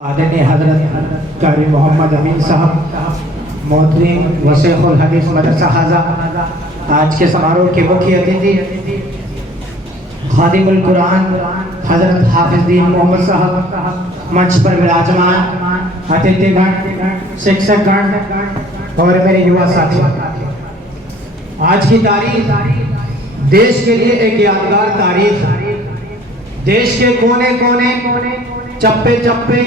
आदरणीय हजरत कारी मोहम्मद अमीन साहब मोहतरीम वसीहुल हदीस मदरसा हाजा, आज के समारोह के मुख्य अतिथि खादिमुल कुरान हजरत हाफिज दीन मोहम्मद साहब, मंच पर विराजमान अतिथिगण, शिक्षकगण और मेरे युवा साथी। आज की तारीख देश के लिए एक यादगार तारीख। देश के कोने कोने, चप्पे चप्पे,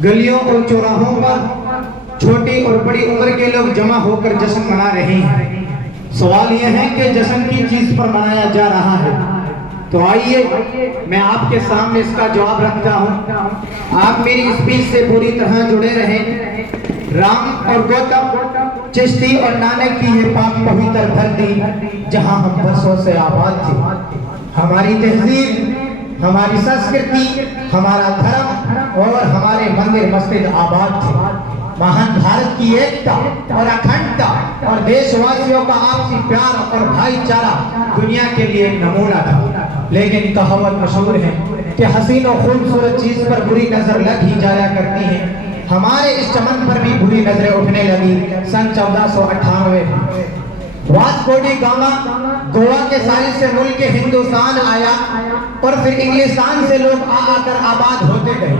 गलियों और चौराहों पर छोटी और बड़ी उम्र के लोग जमा होकर जश्न मना रहे हैं। सवाल यह है कि जश्न की चीज पर मनाया जा रहा है, तो आइए मैं आपके सामने इसका जवाब रखता हूं। आप मेरी स्पीच से पूरी तरह जुड़े रहें। राम और गौतम, चिश्ती और नानक की ये पाक पवित्र धरती जहां हम बरसों से आबाद थे। हमारी तहजीब, हमारी संस्कृति, हमारा धर्म और हमारे मंदिर मस्जिद आबाद थे। महान भारत की एकता और अखंडता और देशवासियों का आपसी प्यार और भाईचारा दुनिया के लिए नमूना था। लेकिन कहावत मशहूर है कि हसीन और खूबसूरत चीज पर बुरी नजर लग ही जाया करती है। हमारे इस चमन पर भी बुरी नजरें उठने लगी सन 1498 में। वास्को डी गामा गोवा के साहिल से मुल्क हिंदुस्तान आया और फिर इंग्लिस्तान से लोग आकर आबाद होते गए।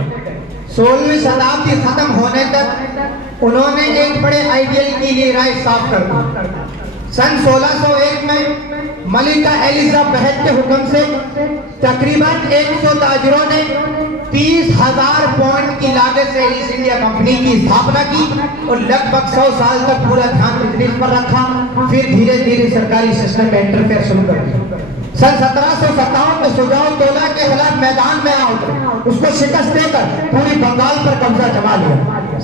16वीं शताब्दी खत्म होने तक उन्होंने एक बड़े आइडियल के लिए राय साफ कर दी। सन 1601 में मलिका एलिजाबेथ के हुक्म से तकरीबन 100 ताजरों ने 30,000 पौंड की लागत से ईस्ट इंडिया कंपनी की स्थापना की और लगभग 100 साल तक पूरा ध्यान बिजनेस पर रखा। फिर धीरे धीरे सरकारी सिस्टम में इंटरफेयर शुरू कर दिया। सन 1757 में सुजाउद्दौला के खिलाफ मैदान में आ उतरे, उसको शिकस्त देकर पूरी बंगाल पर कब्जा जमा लिया।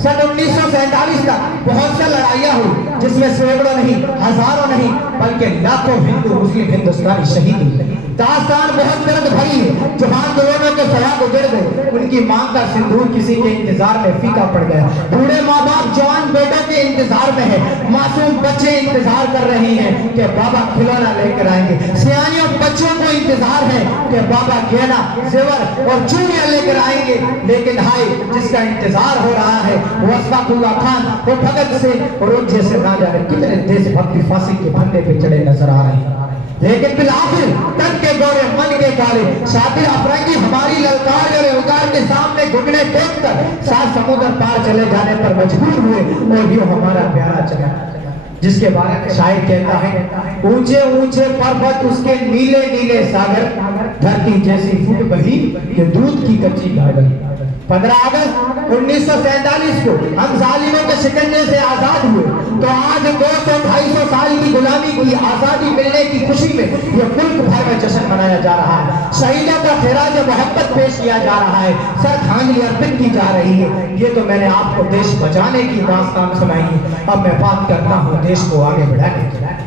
सन 1947 तक बहुत सी लड़ाइयां हुई, जिसमें सैकड़ों नहीं, हजारों नहीं, बल्कि लाखों हिंदू मुस्लिम हिंदुस्तानी शहीद हुए। दास्तान बहुत दर्द भरी है। जो आंदोलनों के सया गुजर गए, उनकी मांग का सिंदूर किसी के इंतजार में फीका पड़ गया। बूढ़े माँ बाप जवान बेटों के इंतजार में है। मासूम बच्चे इंतजार कर रहे हैं कि बाबा खिलौना लेकर आएंगे। सियानियों बच्चों को इंतजार है कि बाबा गहना, जेवर और चूड़ियां लेकर आएंगे। लेकिन हाय, जिसका इंतजार हो रहा है वो अशफाकुल्लाह खान, वो भगत सिंह और उन जैसे ना जाने कितने देशभक्ति फांसी के फंदे पे चढ़े नजर आ रहे हैं। लेकिन फिर आखिर तन के गोरे मन के काले शातिर अफरंगी हमारी ललकार और उगार के सामने घुटने टेक कर 7 समुद्र पार चले जाने पर मजबूर हुए और यूं हमारा प्यारा चला, जिसके बारे में शायर कहता है, ऊंचे ऊंचे पर्वत उसके नीले नीले सागर, धरती जैसी फूट बही कि दूध की कच्ची गागर। 15 अगस्त 1947 को हम जालिमों के शिकंजे से आजाद हुए, तो आज 200-250 साल की गुलामी की आजादी मिलने की खुशी में यह मुल्क भर में जश्न मनाया जा रहा है। शहीदों का खिराज मोहब्बत पेश किया जा रहा है, श्रद्धांजलि अर्पित की जा रही है। ये तो मैंने आपको देश बचाने की दास्तान सुनाई है। अब मैं बात करता हूँ देश को आगे बढ़ाने की।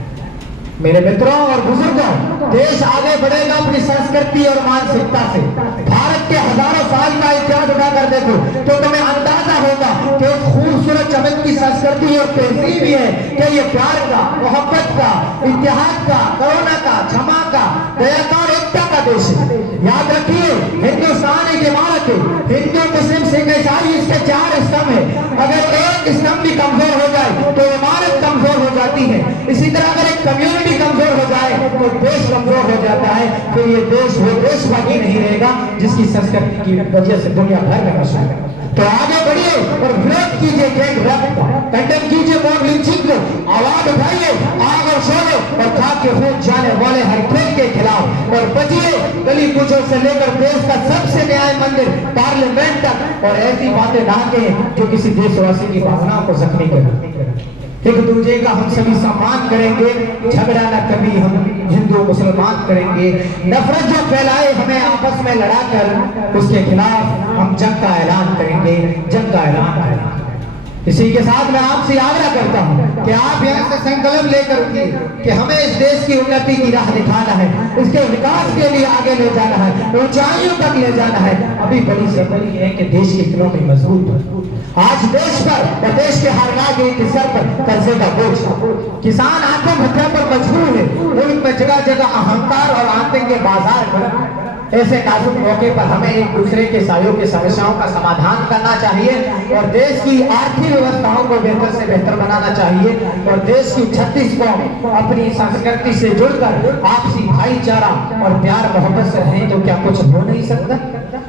मेरे मित्रों और बुजुर्गों, देश आगे बढ़ेगा अपनी संस्कृति और मानसिकता से। भारत के हजारों साल का इतिहास उठाकर देखो तो तुम्हें अंदाजा होगा कि उस खूबसूरत चमक की संस्कृति और तहजीब भी है कि ये प्यार का, मोहब्बत का, इतिहास का, करुणा का, क्षमा का, दया का और एकता का देश है। याद रखिए, हिंदुस्तान एक इमारत है। हिंदू, मुस्लिम, सिख, ईसाई इसके 4 स्तंभ है। अगर एक स्तंभ भी कमजोर हो जाए तो इमारत कमजोर हो जाती है। इसी तरह अगर एक कम्युनिटी कमजोर हो जाए तो देश कमजोर हो जाता है। फिर ये देश वो देश बाकी नहीं रहेगा जिसकी संस्कृति की वजह से दुनिया भर में मशहूर है। तो आगे बढ़िए और विरोध कीजिए गैंग रेप, कंडेम कीजिए मॉब लिंचिंग को, आवाज उठाइए आग और शोर और खाक के खून जाने वाले हर खेल के खिलाफ, और बचिए गली कूचों से लेकर देश का सबसे न्याय मंदिर पार्लियामेंट तक और ऐसी बातें ना कहें जो किसी देशवासी की भावनाओं को जख्मी करे। एक दूसरे का हम सभी सम्मान करेंगे, झगड़ा न कभी हम हिंदू मुसलमान करेंगे। नफरत जो फैलाए हमें आपस में लड़ाकर, उसके खिलाफ हम जंग का ऐलान करेंगे, जंग का ऐलान करेंगे। इसी के साथ मैं आपसे आग्रह करता हूं कि आप यहाँ से संकल्प लेकर उठिए कि हमें इस देश की उन्नति की राह दिखाना है, इसके विकास के लिए आगे ले जाना है, ऊंचाइयों तक ले जाना है। अभी बड़ी जरूरी है कि देश की इकोनॉमी मजबूत हो। आज देश पर और देश के हर नागरिक के सर पर कर्जे का बोझ, किसान आत्महत्या पर मजबूर है। मुल्क में जगह जगह अहंकार और आतंक के बाजार ऐसे नाजुक मौके पर हमें एक दूसरे के सहयोग की समस्याओं का समाधान करना चाहिए और देश की आर्थिक व्यवस्थाओं को बेहतर से बेहतर बनाना चाहिए और देश की 36 कौम अपनी संस्कृति से जुड़कर आपसी भाईचारा और प्यार मोहब्बत से रहें तो क्या कुछ हो नहीं सकता।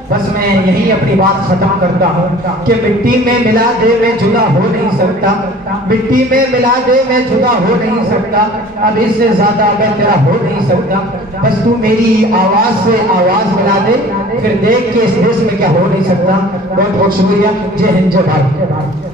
बस मैं यही अपनी बात खत्म करता हूँ कि मिट्टी में मिला दे मैं जुदा हो नहीं सकता, मिट्टी में मिला दे मैं जुदा हो नहीं सकता, अब इससे ज्यादा मैं तेरा हो नहीं सकता। बस तू मेरी आवाज से आवाज मिला दे, फिर देख के इस देश में क्या हो नहीं सकता। बहुत बहुत शुक्रिया। जय हिंद जय भारत।